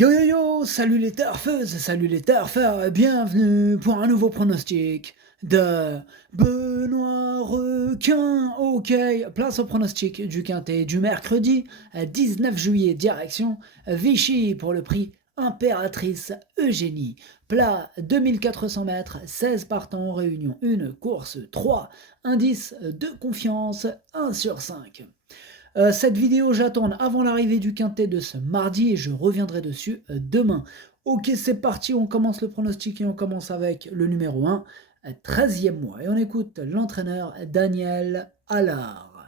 Yo yo yo, salut les turfeuses, salut les turfeurs, bienvenue pour un nouveau pronostic de Benoît Requin. Ok, place au pronostic du quintet du mercredi 19 juillet, direction Vichy pour le prix Impératrice Eugénie. Plat 2400 mètres, 16 partants, réunion 1, course 3, indice de confiance 1 sur 5. Cette vidéo, j'attends avant l'arrivée du quintet de ce mardi et je reviendrai dessus demain. Ok, c'est parti, on commence le pronostic et on commence avec le numéro 1, 13e mois. Et on écoute l'entraîneur Daniel Allard.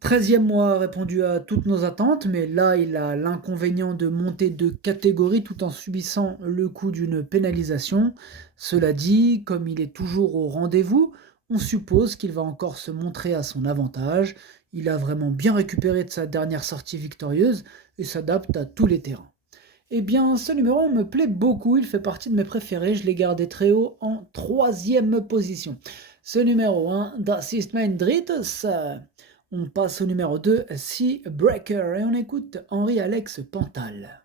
13e mois a répondu à toutes nos attentes, mais là, il a l'inconvénient de monter de catégorie tout en subissant le coût d'une pénalisation. Cela dit, comme il est toujours au rendez-vous, on suppose qu'il va encore se montrer à son avantage. Il a vraiment bien récupéré de sa dernière sortie victorieuse et s'adapte à tous les terrains. Eh bien, ce numéro me plaît beaucoup, il fait partie de mes préférés, je l'ai gardé très haut en 3e position. Ce numéro 1, Das ist mein drittes. On passe au numéro 2, Sea Breaker, et on écoute Henri-Alex Pantal.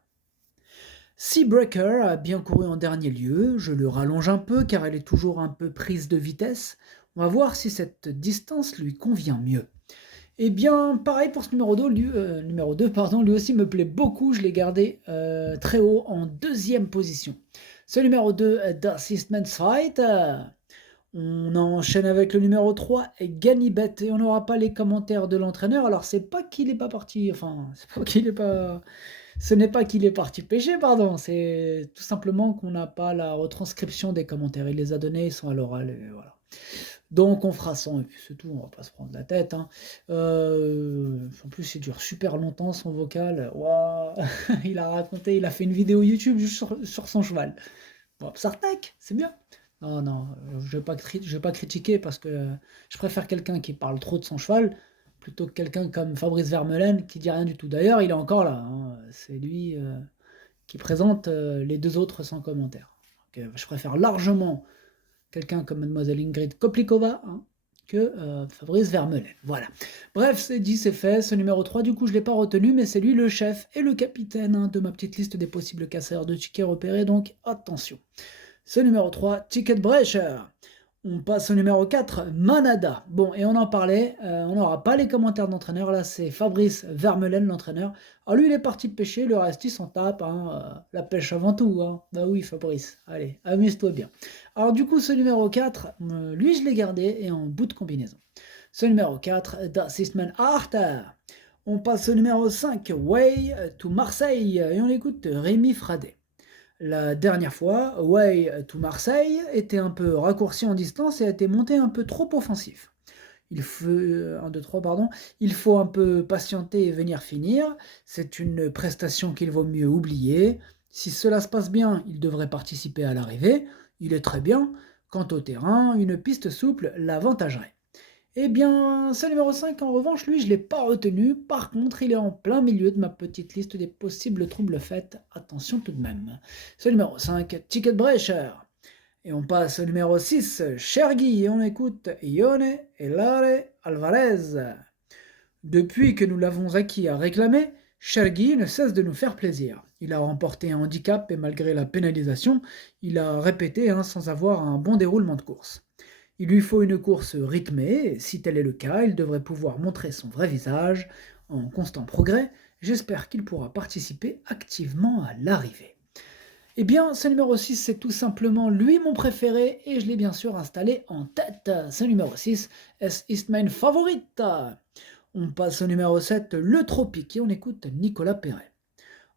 Sea Breaker a bien couru en dernier lieu, je le rallonge un peu car elle est toujours un peu prise de vitesse. On va voir si cette distance lui convient mieux. Eh bien, pareil pour ce numéro 2, numéro 2 pardon, lui aussi me plaît beaucoup, je l'ai gardé très haut en 2e position. Ce numéro 2, Das ist mein Fight. On enchaîne avec le numéro 3, Ganibet, et on n'aura pas les commentaires de l'entraîneur. Alors, c'est pas qu'il est pas parti, enfin, c'est pas qu'il est pas, ce n'est pas qu'il est parti pêcher, pardon, c'est tout simplement qu'on n'a pas la retranscription des commentaires. Il les a donnés, ils sont à l'oral, et voilà. Donc on fera 100 et puis c'est tout, on va pas se prendre la tête. Hein. En plus, il dure super longtemps son vocal. Wow. Il a raconté, il a fait une vidéo YouTube juste sur son cheval. Bon, Sartek, c'est bien. Non, non, je vais pas critiquer parce que je préfère quelqu'un qui parle trop de son cheval plutôt que quelqu'un comme Fabrice Vermeulen qui dit rien du tout. D'ailleurs, il est encore là. Hein. C'est lui qui présente les deux autres sans commentaire. Donc, je préfère largement quelqu'un comme Mademoiselle Ingrid Koplikova hein, que Fabrice Vermeulen. Voilà. Bref, c'est dit, c'est fait. Ce numéro 3, du coup, je ne l'ai pas retenu, mais c'est lui le chef et le capitaine hein, de ma petite liste des possibles casseurs de tickets repérés, donc attention. Ce numéro 3, Ticket Brecher. On passe au numéro 4, Manada. Bon, et on en parlait, on n'aura pas les commentaires d'entraîneur, là c'est Fabrice Vermeulen, l'entraîneur. Alors lui, il est parti pêcher, le reste, il s'en tape, hein, la pêche avant tout. Hein. Bah oui, Fabrice, allez, amuse-toi bien. Alors du coup, ce numéro 4, lui, je l'ai gardé, et en bout de combinaison. Ce numéro 4, Das ist mein Arter. On passe au numéro 5, Way to Marseille, et on écoute Rémi Fradet. La dernière fois, Way to Marseille était un peu raccourci en distance et a été monté un peu trop offensif. Il faut, 1, 2, 3, pardon. Il faut un peu patienter et venir finir. C'est une prestation qu'il vaut mieux oublier. Si cela se passe bien, il devrait participer à l'arrivée. Il est très bien. Quant au terrain, une piste souple l'avantagerait. Eh bien, ce numéro 5, en revanche, lui, je ne l'ai pas retenu. Par contre, il est en plein milieu de ma petite liste des possibles troubles faits. Attention tout de même. Ce numéro 5, Ticket Brecher. Et on passe au numéro 6, Chergui, et on écoute Ione Elare Alvarez. Depuis que nous l'avons acquis à réclamer, Chergui ne cesse de nous faire plaisir. Il a remporté un handicap et malgré la pénalisation, il a répété hein, sans avoir un bon déroulement de course. Il lui faut une course rythmée, et si tel est le cas, il devrait pouvoir montrer son vrai visage, en constant progrès. J'espère qu'il pourra participer activement à l'arrivée. Eh bien, ce numéro 6, c'est tout simplement lui mon préféré, et je l'ai bien sûr installé en tête. Ce numéro 6, es ist mein Favorit. On passe au numéro 7, le Tropique, et on écoute Nicolas Perret.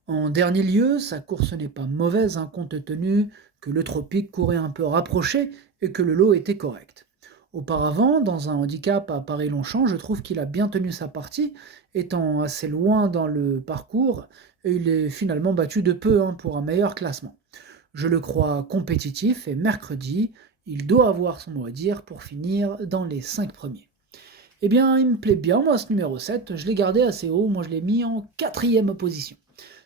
En dernier lieu, sa course n'est pas mauvaise, hein, compte tenu que le Tropique courait un peu rapproché et que le lot était correct. Auparavant, dans un handicap à Paris-Longchamp, je trouve qu'il a bien tenu sa partie, étant assez loin dans le parcours, et il est finalement battu de peu hein, pour un meilleur classement. Je le crois compétitif et mercredi, il doit avoir son mot à dire pour finir dans les 5 premiers. Eh bien, il me plaît bien, moi, ce numéro 7, je l'ai gardé assez haut, moi je l'ai mis en 4e position.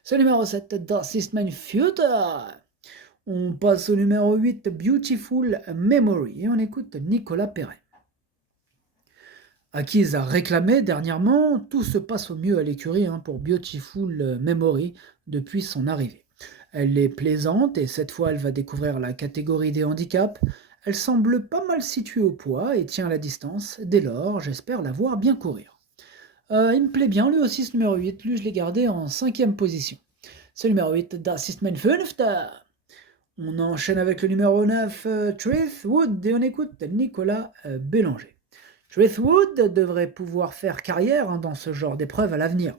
Ce numéro 7, Das ist mein Future. On passe au numéro 8, Beautiful Memory, et on écoute Nicolas Perret. Acquise à réclamer dernièrement, tout se passe au mieux à l'écurie pour Beautiful Memory depuis son arrivée. Elle est plaisante et cette fois elle va découvrir la catégorie des handicaps. Elle semble pas mal située au poids et tient la distance. Dès lors, j'espère la voir bien courir. Il me plaît bien, lui aussi ce numéro 8. Lui je l'ai gardé en cinquième position. C'est le numéro 8 d'Assistment Fünfter. On enchaîne avec le numéro 9, Wood, et on écoute Nicolas Bélanger. Wood devrait pouvoir faire carrière dans ce genre d'épreuve à l'avenir.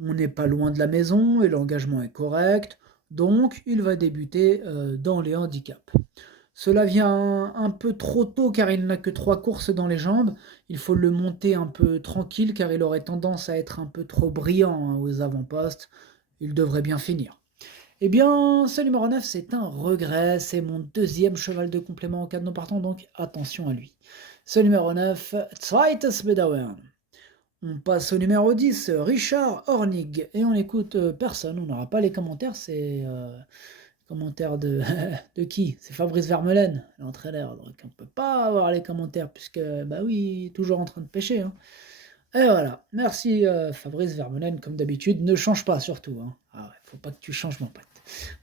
On n'est pas loin de la maison et l'engagement est correct, donc il va débuter dans les handicaps. Cela vient un peu trop tôt car il n'a que 3 courses dans les jambes. Il faut le monter un peu tranquille car il aurait tendance à être un peu trop brillant aux avant-postes. Il devrait bien finir. Eh bien, ce numéro 9, c'est un regret. C'est mon deuxième cheval de complément en cas de non partant, donc attention à lui. Ce numéro 9, Zweites Bedauern. On passe au numéro 10, Richard Hornig. Et on écoute personne, on n'aura pas les commentaires. C'est commentaires de, de qui? C'est Fabrice Vermeulen, l'entraîneur. Donc on ne peut pas avoir les commentaires puisque, bah oui, toujours en train de pêcher. Et voilà, merci Fabrice Vermeulen, comme d'habitude, ne change pas surtout. Ah ouais, faut pas que tu changes mon pote.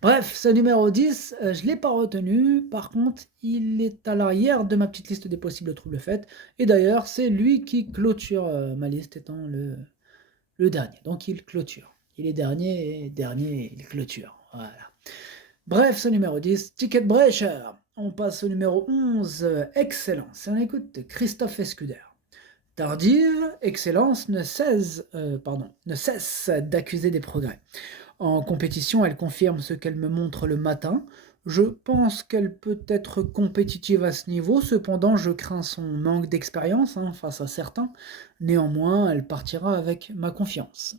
Bref, ce numéro 10, je ne l'ai pas retenu, par contre, il est à l'arrière de ma petite liste des possibles troubles faits, et d'ailleurs, c'est lui qui clôture ma liste étant le dernier, donc il clôture. Il est dernier, et dernier, il clôture, voilà. Bref, ce numéro 10, Ticket Brecher. On passe au numéro 11, Excellence, et on écoute Christophe Escuder. Tardive, Excellence ne cesse d'accuser des progrès. En compétition, elle confirme ce qu'elle me montre le matin. Je pense qu'elle peut être compétitive à ce niveau, cependant je crains son manque d'expérience face à certains. Néanmoins, elle partira avec ma confiance.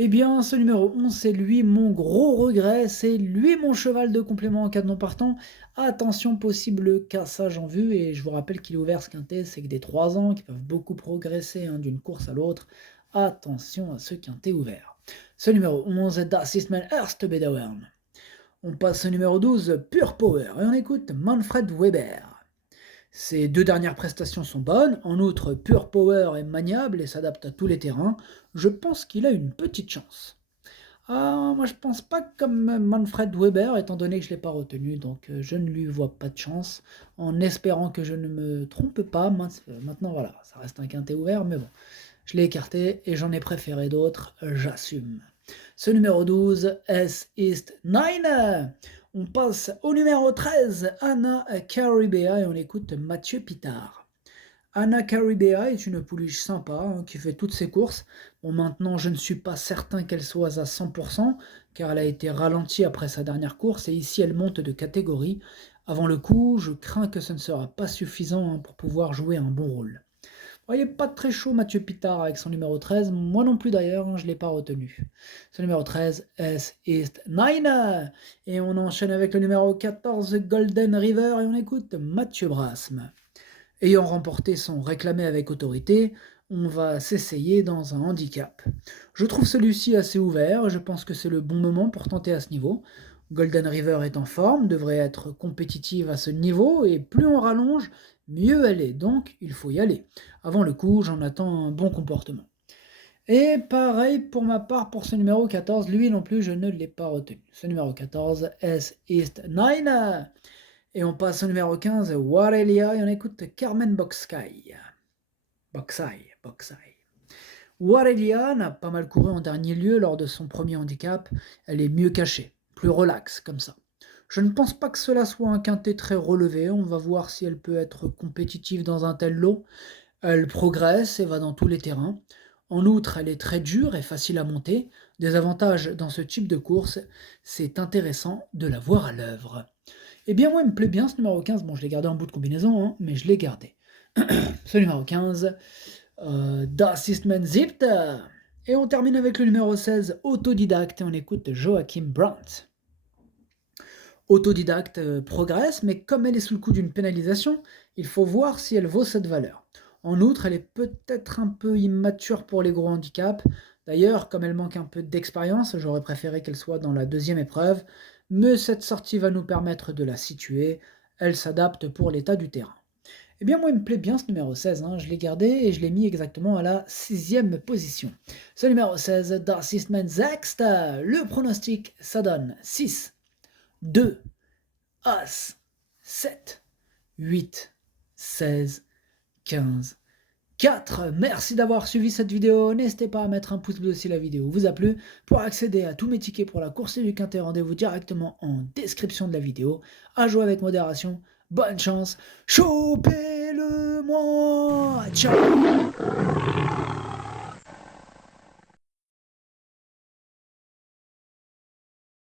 Eh bien, ce numéro 11, c'est lui mon gros regret, c'est lui mon cheval de complément en cas de non partant. Attention, possible cassage en vue, et je vous rappelle qu'il est ouvert ce quintet, c'est que des 3 ans qui peuvent beaucoup progresser d'une course à l'autre. Attention à ce quintet ouvert. Ce numéro 11 est d'Assistment Erstbedauern. On passe au numéro 12, Pure Power, et on écoute Manfred Weber. Ses 2 dernières prestations sont bonnes, en outre Pure Power est maniable et s'adapte à tous les terrains, je pense qu'il a une petite chance. Ah, moi je pense pas comme Manfred Weber, étant donné que je ne l'ai pas retenu, donc je ne lui vois pas de chance, en espérant que je ne me trompe pas. Maintenant voilà, ça reste un quintet ouvert, mais bon, je l'ai écarté et j'en ai préféré d'autres, j'assume. Ce numéro 12, S East 9. On passe au numéro 13, Anna Caribea, et on écoute Mathieu Pitard. Anna Caribea est une pouliche sympa qui fait toutes ses courses. Bon, maintenant, je ne suis pas certain qu'elle soit à 100%, car elle a été ralentie après sa dernière course, et ici, elle monte de catégorie. Avant le coup, je crains que ce ne sera pas suffisant pour pouvoir jouer un bon rôle. Bon, il n'est pas très chaud, Mathieu Pitard, avec son numéro 13. Moi non plus, d'ailleurs, je ne l'ai pas retenu. Son numéro 13, S East 9. Et on enchaîne avec le numéro 14, Golden River, et on écoute Mathieu Brasme. Ayant remporté son réclamé avec autorité, on va s'essayer dans un handicap. Je trouve celui-ci assez ouvert, et je pense que c'est le bon moment pour tenter à ce niveau. Golden River est en forme, devrait être compétitive à ce niveau, et plus on rallonge, mieux elle est, donc il faut y aller. Avant le coup, j'en attends un bon comportement. Et pareil pour ma part pour ce numéro 14, lui non plus je ne l'ai pas retenu. Ce numéro 14, S East 9. Et on passe au numéro 15, Warelia, et on écoute Carmen Boxay. Boxay. Warelia n'a pas mal couru en dernier lieu lors de son premier handicap. Elle est mieux cachée, plus relaxe comme ça. Je ne pense pas que cela soit un quintet très relevé. On va voir si elle peut être compétitive dans un tel lot. Elle progresse et va dans tous les terrains. En outre, elle est très dure et facile à monter. Des avantages dans ce type de course, c'est intéressant de la voir à l'œuvre. Eh bien, moi, il me plaît bien ce numéro 15. Bon, je l'ai gardé en bout de combinaison, mais je l'ai gardé. Ce numéro 15, Das ist mein Siebter. Et on termine avec le numéro 16, Autodidacte, et on écoute Joachim Brandt. Autodidacte progresse, mais comme elle est sous le coup d'une pénalisation, il faut voir si elle vaut cette valeur. En outre, elle est peut-être un peu immature pour les gros handicaps. D'ailleurs, comme elle manque un peu d'expérience, j'aurais préféré qu'elle soit dans la deuxième épreuve, mais cette sortie va nous permettre de la situer. Elle s'adapte pour l'état du terrain. Eh bien, moi, il me plaît bien ce numéro 16, hein. Je l'ai gardé et je l'ai mis exactement à la sixième position. Ce numéro 16, Das ist mein Sechster. Le pronostic, ça donne 6, 2, As, 7, 8, 16, 15, 4. Merci d'avoir suivi cette vidéo. N'hésitez pas à mettre un pouce bleu si la vidéo vous a plu. Pour accéder à tous mes tickets pour la course du Quintet, rendez-vous directement en description de la vidéo. À jouer avec modération. Bonne chance. Chopez-le-moi. Ciao.